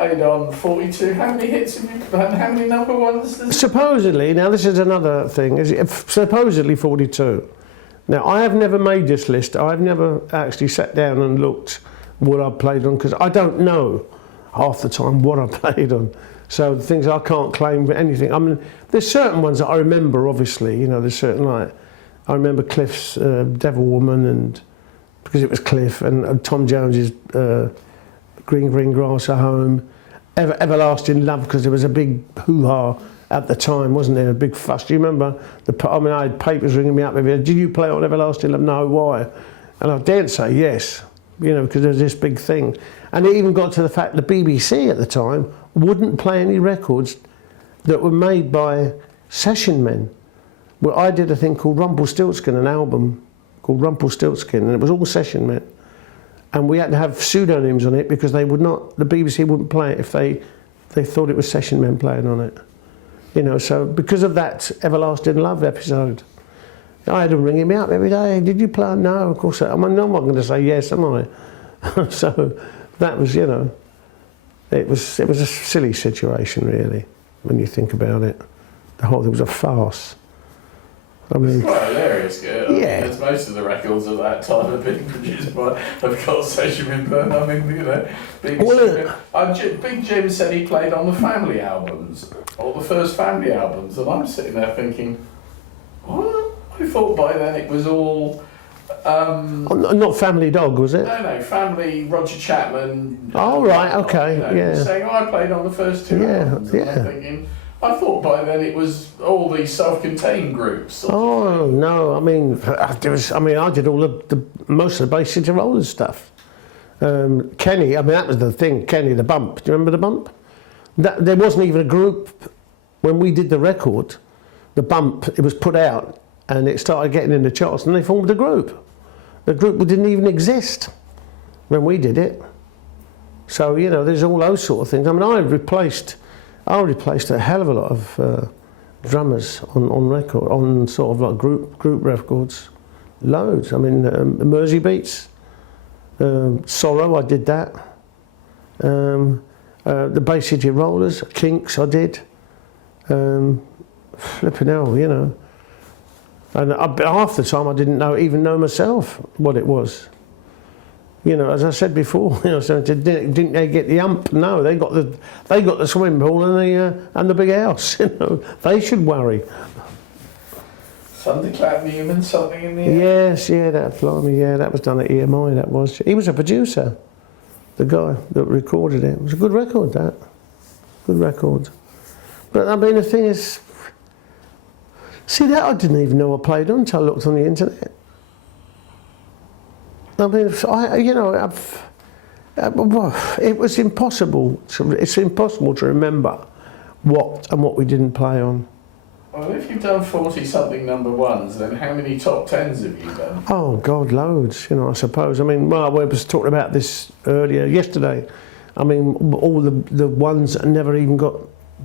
played on 42. How many hits have you had? How many number ones? Supposedly, now this is another thing, supposedly 42. Now, I have never made this list. I've never actually sat down and looked what I've played on, because I don't know half the time what I played on. So the things I can't claim for anything. I mean, there's certain ones that I remember, obviously, you know, there's certain, like, I remember Cliff's Devil Woman, and because it was Cliff, and Tom Jones's Green Green Grass at Home, Everlasting Love, because there was a big hoo-ha at the time, wasn't there? A big fuss. Do you remember? I had papers ringing me up. Did you play on Everlasting Love? No, why? And I daren't say yes, you know, because there was this big thing. And it even got to the fact the BBC at the time wouldn't play any records that were made by session men. Well, I did a thing called Rumpelstiltskin, an album called Rumpelstiltskin, and it was all session men. And we had to have pseudonyms on it because they would not, the BBC wouldn't play it if they thought it was session men playing on it. You know, so because of that Everlasting Love episode, I had them ringing me up every day. Did you play? No, of course. I'm not going to say yes, am I? So that was, you know, it was a silly situation, really, when you think about it. The whole thing was a farce. I mean, it's quite hilarious, yeah. Because most of the records of that time have been produced by, have got session men, but I mean, you know, Big Jim said he played on the Family albums, or the first Family albums, and I'm sitting there thinking, what? I thought by then it was all... not Family Dog, was it? No, Family, Roger Chapman. Oh, right, okay, you know, yeah. Saying, I played on the first two albums, and I'm thinking, I thought by then it was all these self-contained groups. Oh no! I mean, I did all the most of the Bay City Rollers stuff. Kenny, I mean, that was the thing. Kenny, the Bump. Do you remember the Bump? There wasn't even a group when we did the record. The Bump. It was put out and it started getting in the charts, and they formed a group. The group didn't even exist when we did it. So you know, there's all those sort of things. I mean, I replaced a hell of a lot of drummers on record, on sort of like group records, loads. I mean, Mersey Beats, Sorrow, I did that. The Bay City Rollers, Kinks, I did. Flipping hell, you know. And half the time I didn't even know myself what it was. You know, as I said before, you know, so didn't they get the ump? No, they got the swimming pool and the big house. You know, they should worry. Thunderclap Newman, something in the air. Yes, yeah, that was done at EMI. That was. He was a producer, the guy that recorded it. It was a good record. Good record. But I mean, the thing is, see, that I didn't even know I played on until I looked on the internet. I mean, it was impossible. It's impossible to remember what we didn't play on. Well, if you've done 40-something number ones, then how many top tens have you done? Oh God, loads. You know, I suppose. I mean, well, we was talking about this earlier yesterday. I mean, all the ones that never even got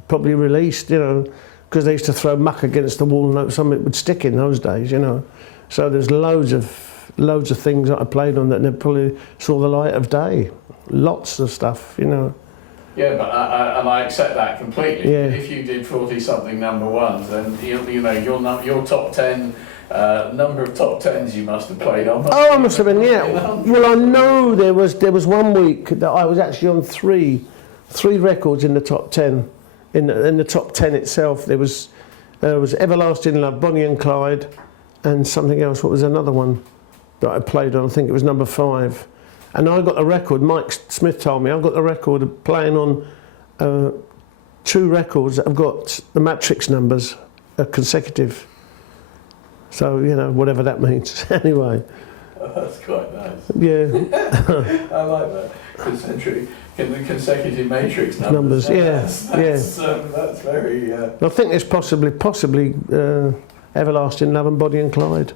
probably released. You know, because they used to throw muck against the wall and something would stick in those days. You know, so there's loads of things that I played on that never probably saw the light of day. Lots of stuff, you know. Yeah, but I accept that completely. Yeah. If you did 40-something number ones, then you know your top 10 number of top tens you must have played on. Oh, I must have been, yeah. Well, I know there was 1 week that I was actually on three records in the top 10. In the top 10 itself, there was Everlasting Love, Bonnie and Clyde, and something else. What was another one that I played on? I think it was number 5. And I got the record, Mike Smith told me, I've got the record of playing on 2 records that have got the matrix numbers consecutive. So, you know, whatever that means. Anyway. Oh, that's quite nice. Yeah. I like that. Consecutive matrix numbers. That's very... I think there's possibly Everlasting Love and Bonnie and Clyde.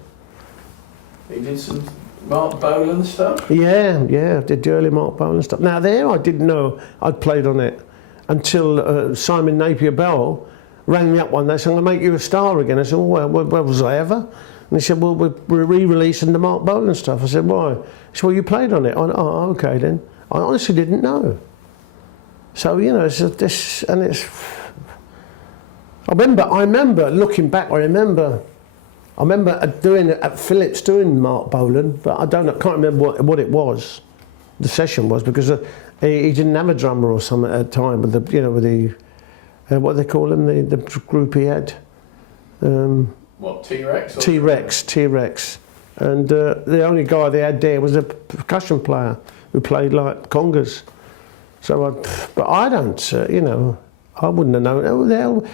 He did some Mark Bolan stuff? Yeah, I did the early Mark Bolan stuff. Now there I didn't know I'd played on it until Simon Napier Bell rang me up one day and said, I'm going to make you a star again. I said, well, where was I ever? And he said, well, we're re-releasing the Mark Bolan stuff. I said, why? He said, well, you played on it. I went, oh, okay then. I honestly didn't know. So you know, it's this, and it's. I remember looking back. I remember doing it at Phillips, doing Mark Bolan, but I can't remember what it was. The session was because he didn't have a drummer or something at the time with the what they call him, the group he had. What, T-Rex? T-Rex, and the only guy they had there was a percussion player who played like congas. So, but I don't, I wouldn't have known. Oh, the hell,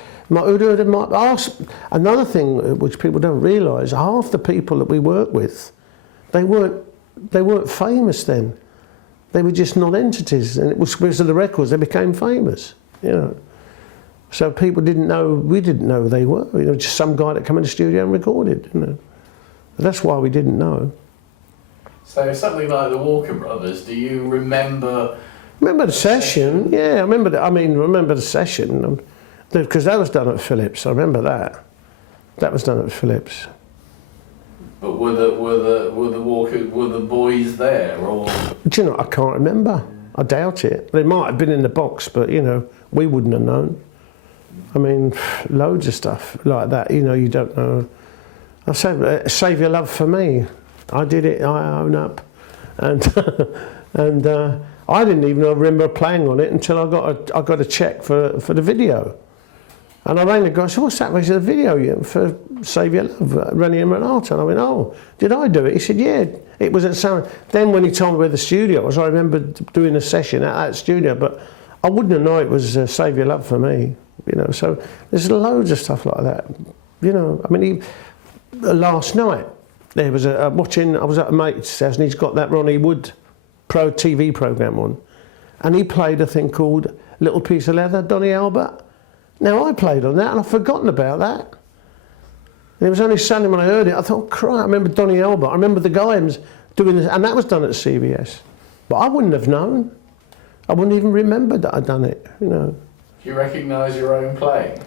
another thing which people don't realise: half the people that we work with, they weren't famous then. They were just non-entities, and it was because of the records they became famous. So people didn't know. We didn't know who they were. Just some guy that came in the studio and recorded. That's why we didn't know. So something like the Walker Brothers. Do you remember? Remember the session? Yeah, I remember. Remember the session because that was done at Phillips. I remember that. That was done at Phillips. But were the boys there, or? Do you know? I can't remember. I doubt it. They might have been in the box, but we wouldn't have known. I mean, loads of stuff like that. You don't know. I say, save your love for me. I did it. I own up, and and I didn't even remember playing on it until I got a check for the video. And I rang the guy, I said, what's that? He said, the video for Save Your Love, Rennie and Renata. And I went, oh, did I do it? He said, yeah, it was at some. Then when he told me where the studio was, I remember doing a session at that studio, but I wouldn't have known it was Save Your Love for me, So there's loads of stuff like that, I mean, last night, there was I was at a mate's house and he's got that Ronnie Wood Pro TV programme on. And he played a thing called Little Piece of Leather, Donny Albert. Now I played on that and I've forgotten about that. And it was only Sunday when I heard it, I thought, crap, I remember Donny Albert, I remember the guy doing this, and that was done at CBS. But I wouldn't have known. I wouldn't even remember that I'd done it, Do you recognise your own playing?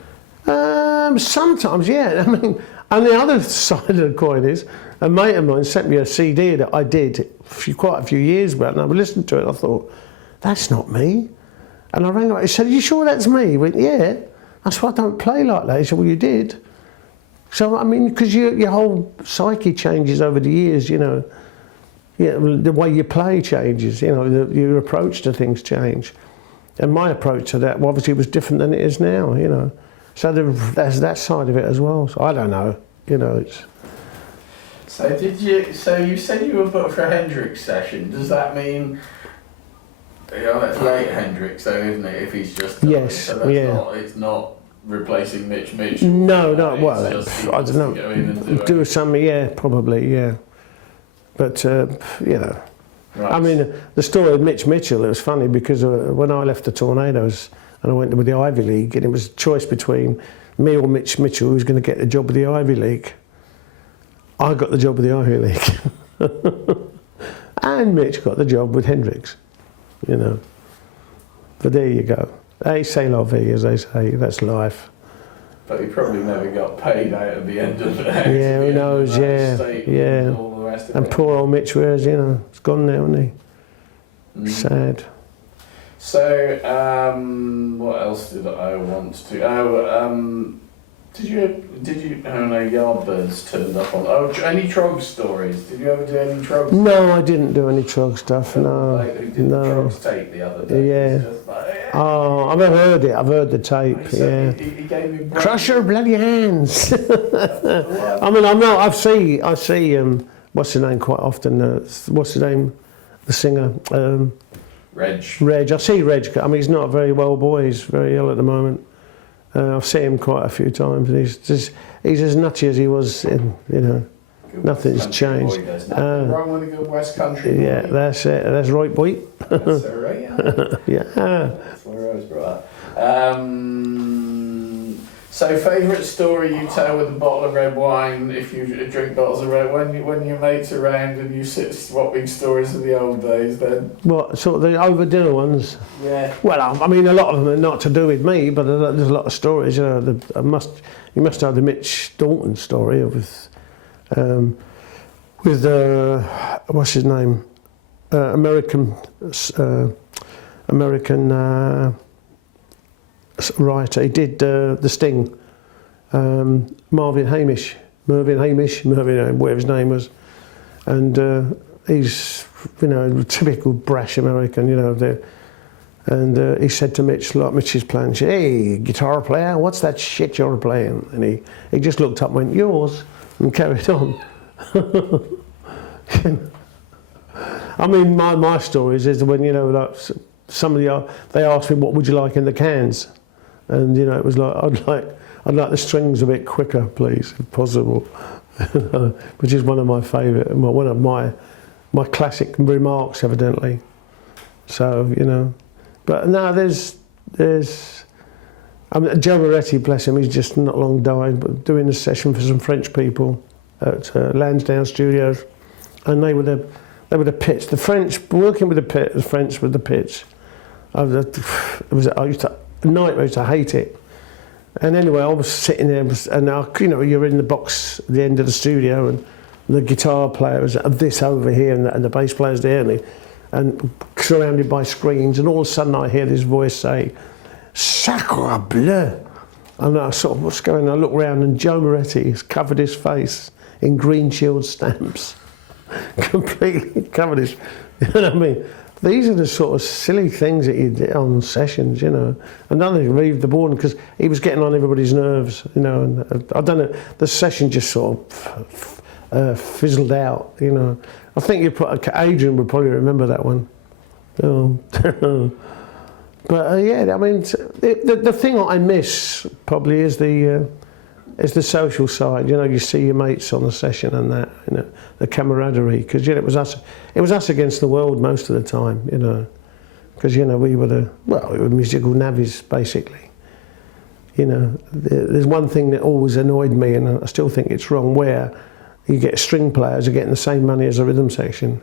Sometimes, yeah. I mean, and the other side of the coin is, a mate of mine sent me a CD that I did quite a few years back, and I listened to it, I thought, that's not me. And I rang up, he said, are you sure that's me? He went, yeah. That's why I don't play like that. He said, well, you did. So, I mean, because your whole psyche changes over the years, the way you play changes, your approach to things change. And my approach to that obviously was different than it is now, So there's that side of it as well. So I don't know, it's... So you said you were booked for a Hendrix session. Does that mean... that's late Hendrix, though, isn't it? If he's just yes, so that's yeah. It's not replacing Mitch Mitchell. No. Well, I don't know. Go in and do something, yeah, probably, yeah. But Right. I mean, the story of Mitch Mitchell. It was funny because when I left the Tornadoes and I went with the Ivy League, and it was a choice between me or Mitch Mitchell who was going to get the job with the Ivy League. I got the job with the Ivy League, and Mitch got the job with Hendrix. But there you go. Hey, c'est la vie, as they say. That's life. But he probably never got paid out at the end of it. Yeah, who knows? Yeah. And all the rest of And it. poor old Mitch Wares, it's gone now, isn't he? Sad. So, what else did I want to? Did you? Oh no, Yardbirds turned up on. Oh, any Trog stories? Did you ever do any Trog? No, I didn't do any Trog stuff. No, Like, who did no. the Trogs tape the other day? Yeah. It's just like, yeah. Oh, I've heard it. I've heard the tape. He said he gave me Crush your bloody hands. I mean, I see. What's his name quite often? What's his name? The singer. Reg. I see Reg. I mean, he's not a very well boy. He's very ill at the moment. I've seen him quite a few times, and he's as nutty as he was. Nothing's changed. Boy, there's nothing wrong with a good West Country. Yeah, boy. that's it. That's right, boy. That's all right. Yeah. That's where I was brought up. So, favourite story you tell with a bottle of red wine, if you drink bottles of red, when your mates are around and you sit swapping stories of the old days then? What, sort of the over dinner ones? Yeah. Well, I mean, a lot of them are not to do with me, but there's a lot of stories. You must have the Mitch Dalton story with what's his name? American American writer. He did The Sting. Marvin Hamish, whatever his name was, and he's, you know, typical brash American, you know. And he said to Mitch, like Mitch's playing, "Hey, guitar player, what's that shit you're playing?" And he just looked up and went, "Yours," and carried on. I mean, my stories is when, you know, like somebody, they asked me, "What would you like in the cans?" And, you know, it was like, I'd like the strings a bit quicker, please, if possible. Which is one of my favourite, one of my classic remarks, evidently. So, you know, but no, there's I mean, Joe Moretti, bless him, he's just not long died, but doing a session for some French people at Lansdowne Studios, and they were the pits. The French, working with the French with the pits. I used to nightmare, I used to hate it. And anyway, I was sitting there, and you know, you're in the box at the end of the studio, and the guitar player was this over here, and the bass player's there, and surrounded by screens, and all of a sudden I hear this voice say, "Sacre bleu!" And I sort of, what's going on? I look around, and Joe Moretti has covered his face in Green Shield stamps. Completely covered his, you know what I mean? These are the sort of silly things that you do on sessions, you know. And then he relieved the board because he was getting on everybody's nerves, you know. And I don't know, the session just sort of fizzled out, you know. I think Adrian would probably remember that one. But yeah, I mean, the thing I miss probably is the social side. You know, you see your mates on the session and that, you know, the camaraderie. Because, you know, it was us against the world most of the time, you know. Because, you know, we were musical navvies, basically. You know, there's one thing that always annoyed me, and I still think it's wrong, where you get string players are getting the same money as a rhythm section,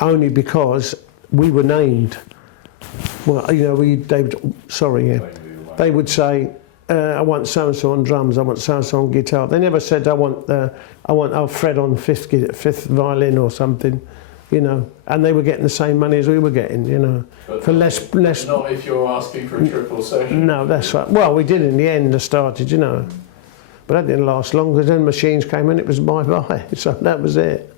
only because we were named. Well, you know, they would say, "I want so and so on drums. I want so and so on guitar." They never said, "I want Fred on fifth violin or something," you know. And they were getting the same money as we were getting, you know, but for less. Not if you're asking for a triple session. No, that's right. Well, we did in the end. I started, you know, but that didn't last long because then machines came in. It was bye-bye. So that was it.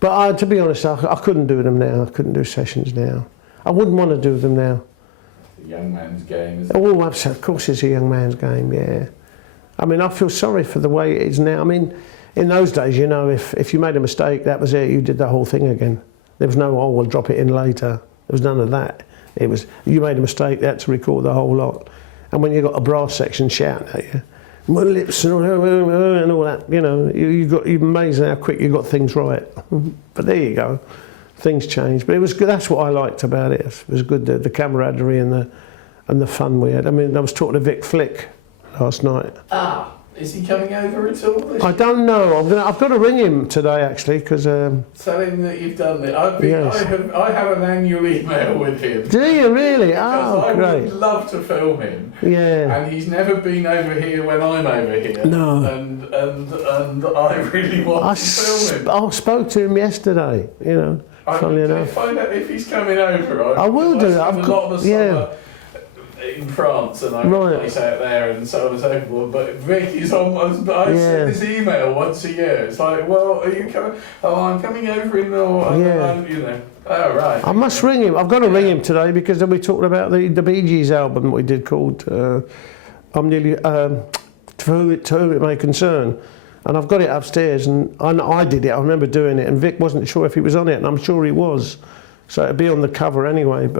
But to be honest, I couldn't do them now. I couldn't do sessions now. I wouldn't want to do them now. A young man's game, isn't it? Oh, absolutely. Of course it's a young man's game, yeah. I mean, I feel sorry for the way it is now. I mean, in those days, you know, if you made a mistake, that was it. You did the whole thing again. There was no, "Oh, we'll drop it in later." There was none of that. It was, you made a mistake, you had to record the whole lot. And when you got a brass section shouting at you, "My lips," and all that, you know, you're amazing how quick you got things right. But there you go. Things changed, but it was good. That's what I liked about it. It was good, the camaraderie and the fun we had. I mean, I was talking to Vic Flick last night. Ah, is he coming over at all? I don't know. I've got to ring him today actually because. Tell him that you've done it. Yes. I have an annual email with him. Do you really? Because Oh, great. I would love to film him. Yeah. And he's never been over here when I'm over here. No. And I really want to film him. I spoke to him yesterday. You know. Funnily enough. Find out if he's coming over. I will do it. I've got a lot of the summer in France, and I have a place out there, and so on and so forth. But Vic is almost. I send this email once a year. It's like, "Well, are you coming? Oh, I'm coming over in the, you know." Oh, right. I must ring him. I've got to ring him today because then we talked about the Bee Gees album we did called "I'm Nearly to Whom It May Concern." And I've got it upstairs, and I did it. I remember doing it, and Vic wasn't sure if he was on it, and I'm sure he was. So it'd be on the cover anyway.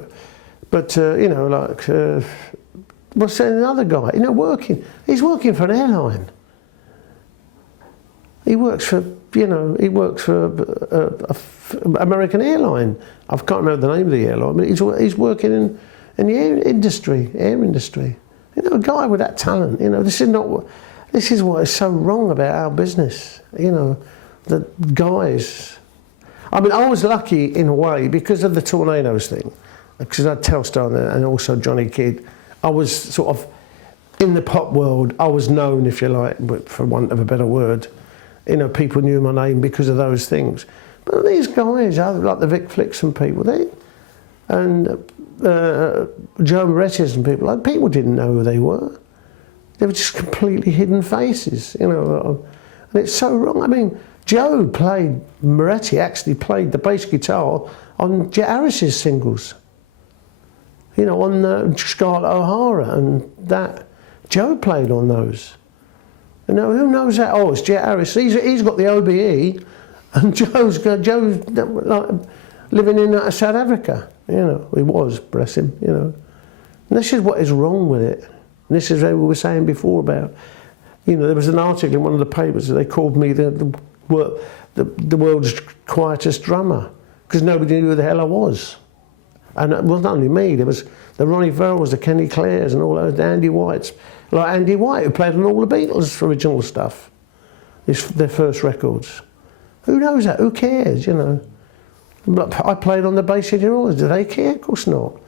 But you know, like, what's another guy? You know, he's working for an airline. He works for American Airline. I can't remember the name of the airline, but he's working in the air industry. You know, a guy with that talent. You know, this is what is so wrong about our business, you know, the guys. I mean, I was lucky in a way because of the Tornadoes thing, because I had Telstar and also Johnny Kidd. I was sort of, in the pop world, I was known, if you like, for want of a better word. You know, people knew my name because of those things. But these guys, like the Vic Flicks and people, Joe Moretti's and people, like, people didn't know who they were. They were just completely hidden faces, you know. And it's so wrong. I mean, Moretti actually played the bass guitar on Jet Harris's singles. You know, on Scarlett O'Hara, and that Joe played on those. You know, who knows that? Oh, it's Jet Harris. He's got the OBE, and Joe's like living in South Africa. You know, he was, bless him. You know, and this is what is wrong with it. And this is what we were saying before about. You know, there was an article in one of the papers that they called me the world's quietest drummer because nobody knew who the hell I was. And it wasn't only me, there was the Ronnie Verrills, the Kenny Clares and all those, the Andy Whites. Like Andy White, who played on all the Beatles' original stuff, their first records. Who knows that? Who cares, you know? But I played on the Bay City Rollers. Do they care? Of course not.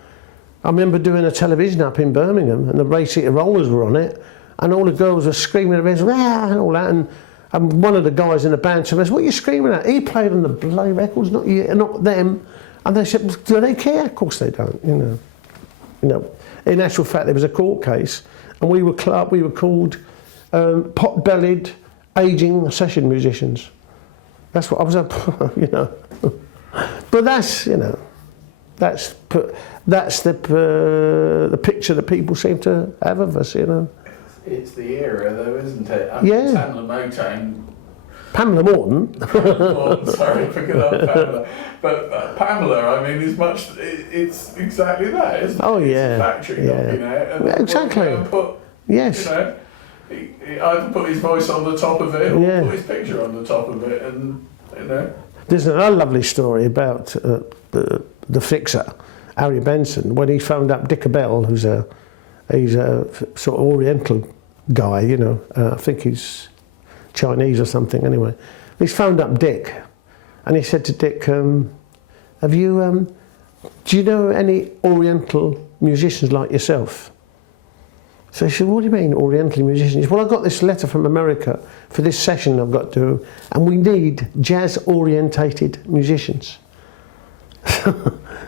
I remember doing a television up in Birmingham and the Bay City Rollers were on it and all the girls were screaming at us, and all that. And one of the guys in the band said, "What are you screaming at?" He played on the bloody records, not you, not them. And they said, "Do they care?" Of course they don't, you know. You know, in actual fact, there was a court case, and we were called pot-bellied, ageing session musicians. That's what I was, you know. But that's, you know, that's the picture that people seem to have of us, you know. It's the era, though, isn't it? Yeah. Pamela Morton. Sorry, forgot about Pamela. But Pamela, I mean, it's exactly that, isn't it? Oh, yeah. It's a factory, yeah. You know. And exactly. Yes. You know, he either put his voice on the top of it or put his picture on the top of it, and, you know. There's another lovely story about the fixer, Harry Benson, when he phoned up Dick Abell, he's a sort of Oriental guy, you know. I think he's Chinese or something, anyway. He's phoned up Dick, and he said to Dick, do you know any Oriental musicians like yourself? So he said, "What do you mean, Oriental musicians?" He said, "Well, I got this letter from America for this session I've got to do, and we need jazz-orientated musicians."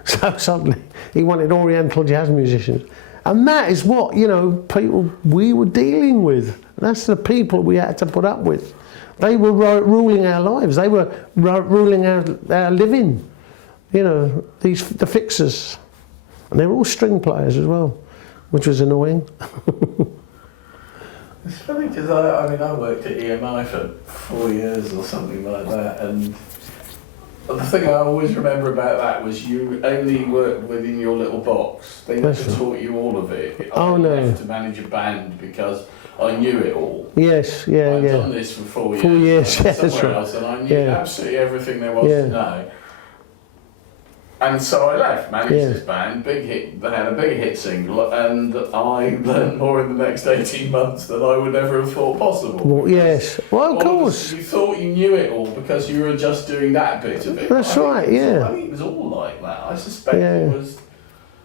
So suddenly, he wanted Oriental jazz musicians. And that is what, you know, people we were dealing with. That's the people we had to put up with. They were ruling our lives. They were ruling our living. You know, the fixers. And they were all string players as well, which was annoying. It's funny because I worked at EMI for 4 years or something like that, and the thing I always remember about that was you only worked within your little box. They never taught you all of it. I left to manage a band because I knew it all. Yes, yeah, I'd done this for 4 years. 4 years, yeah, that's right. Else, and I knew absolutely everything there was to know. And so I left, managed this band, big hit. They had a big hit single, and I learned more in the next 18 months than I would ever have thought possible. Well, yes, well, of course. You thought you knew it all because you were just doing that bit of it. That's right, yeah. I think it was all like that. I suspect it was.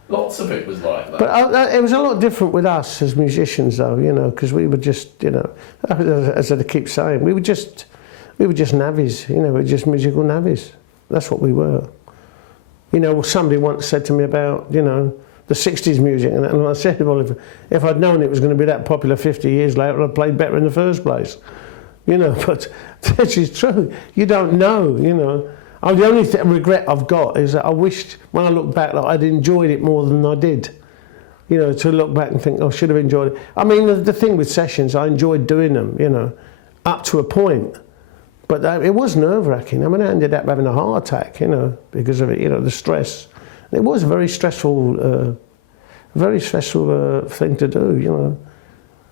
Lots of it was like that. But it was a lot different with us as musicians, though, you know, because we were just, you know, as I keep saying, we were just navvies, you know, we were just musical navvies. That's what we were. You know, somebody once said to me about, you know, the 60s music, and I said, well, if I'd known it was going to be that popular 50 years later, I'd played better in the first place. You know, but this is true. You don't know, you know. The only regret I've got is that I wished, when I look back, that I'd enjoyed it more than I did. You know, to look back and think, I should have enjoyed it. I mean, the thing with sessions, I enjoyed doing them, you know, up to a point. But it was nerve-wracking. I mean, I ended up having a heart attack, you know, because of it, you know, the stress. It was a very stressful thing to do, you know.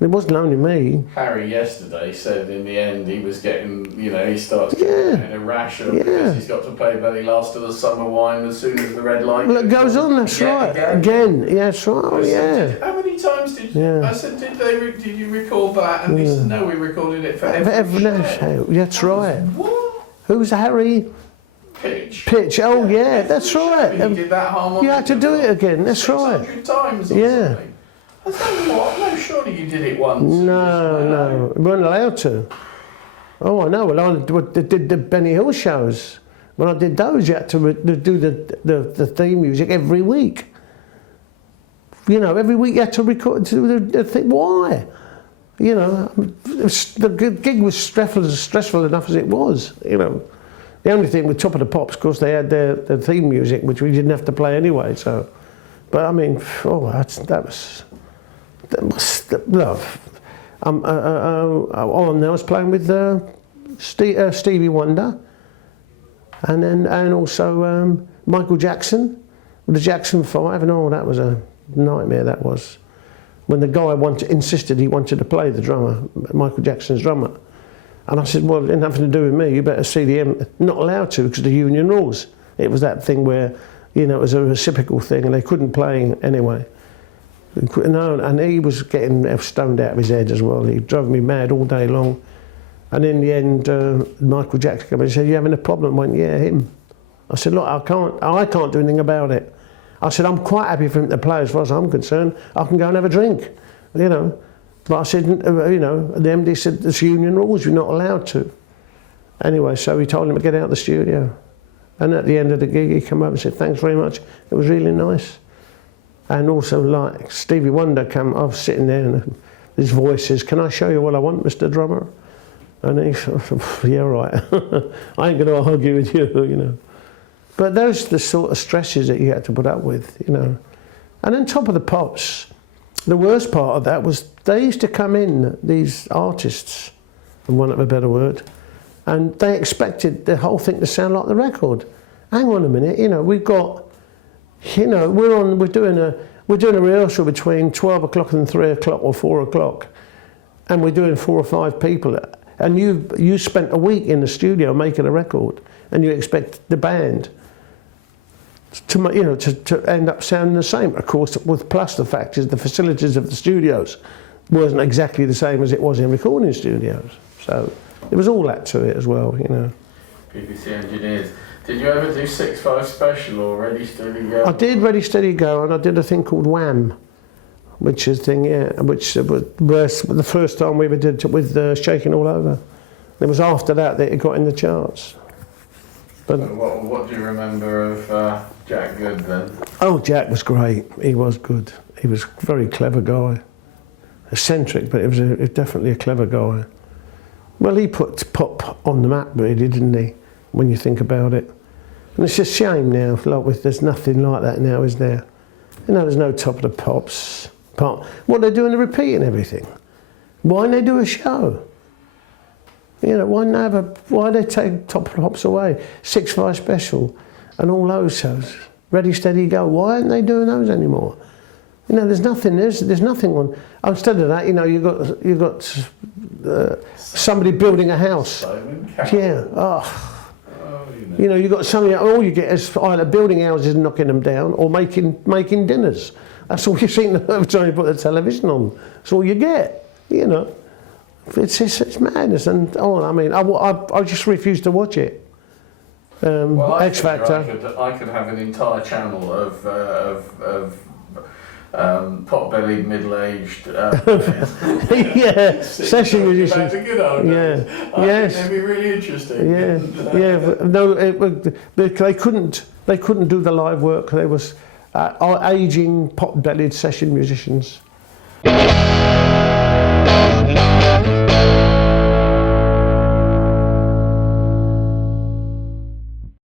It wasn't only me. Harry yesterday said in the end he was getting, you know, he starts getting a rash because he's got to play Belly Last to the Summer Wine as soon as the red light goes on. That's right. Again. Yeah, that's right. Oh, said, how many times did you? I said, did you record that? And he said, no, we recorded it for every show. That's right. What? Who's Harry? Pitch. Oh, yeah, that's right. He did that harmonic. You had to do it again. That's right. 600 times or something. I thought, what? No, surely you did it once. No, we weren't allowed to. Oh, I know. Well, I did the Benny Hill shows. When I did those, you had to do the theme music every week. you know, every week you had to record. I think, why? You know, the gig was stressful enough as it was. You know, the only thing with Top of the Pops, of course, they had their theme music, which we didn't have to play anyway. So, but I mean, that was love. All I was playing with Stevie Wonder, and also Michael Jackson, with the Jackson 5, and that was a nightmare. That was when the guy insisted he wanted to play the drummer, Michael Jackson's drummer, and I said, well, it ain't nothing to do with me. You better see the M. Not allowed to because of the union rules. It was that thing where, you know, it was a reciprocal thing, and they couldn't play anyway. No, and he was getting stoned out of his head as well. He drove me mad all day long. And in the end, Michael Jackson came and said, "You having a problem?" I went, "Yeah, him." I said, "Look, I can't do anything about it." I said, "I'm quite happy for him to play as far as I'm concerned. I can go and have a drink, you know." But I said, you know, the MD said, "It's union rules, you're not allowed to." Anyway, so he told him to get out of the studio. And at the end of the gig, he came up and said, "Thanks very much. It was really nice." And also, like Stevie Wonder came, I was sitting there and his voice says, "Can I show you what I want, Mr. Drummer?" And he said, "Yeah, right. I ain't going to argue with you, you know." But those are the sort of stresses that you had to put up with, you know. And on Top of the Pops, the worst part of that was they used to come in, these artists, for want of a better word, and they expected the whole thing to sound like the record. Hang on a minute, you know, we've got, you know, we're doing a rehearsal between 12 o'clock and 3 o'clock or 4 o'clock, and we're doing 4 or 5 people, and you spent a week in the studio making a record, and you expect the band to, you know, to end up sounding the same. Of course, with plus the fact is the facilities of the studios wasn't exactly the same as it was in recording studios. So there was all that to it as well, you know. BBC engineers. Did you ever do 6/5 Special or Ready Steady Go? I did Ready Steady Go, and I did a thing called Wham, which is thing, yeah, which was the first time we ever did it with Shakin All Over. It was after that it got in the charts. But what do you remember of Jack Good then? Oh, Jack was great. He was good. He was a very clever guy. Eccentric, but he was definitely a clever guy. Well, he put pop on the map, really, didn't he? When you think about it. And it's a shame now, there's nothing like that now, is there? You know, there's no Top of the Pops. What they're doing, they're repeating everything. Why don't they do a show? You know, why they take Top of the Pops away? 6/5 Special and all those shows. Ready, Steady, Go. Why aren't they doing those anymore? You know, there's nothing on. Instead of that, you know, you've got somebody building a house. Yeah. Oh. You know, you've got something. All you get is either building houses and knocking them down, or making dinners. That's all you see every time you put the television on. That's all you get. You know, it's madness. And I mean, I just refuse to watch it. Well, X Factor. I could have an entire channel of pot-bellied, middle-aged yeah, session musicians. The good old days. Yes. It'd be really interesting. Yeah, yeah. No, they couldn't do the live work. They was aging pot-bellied session musicians.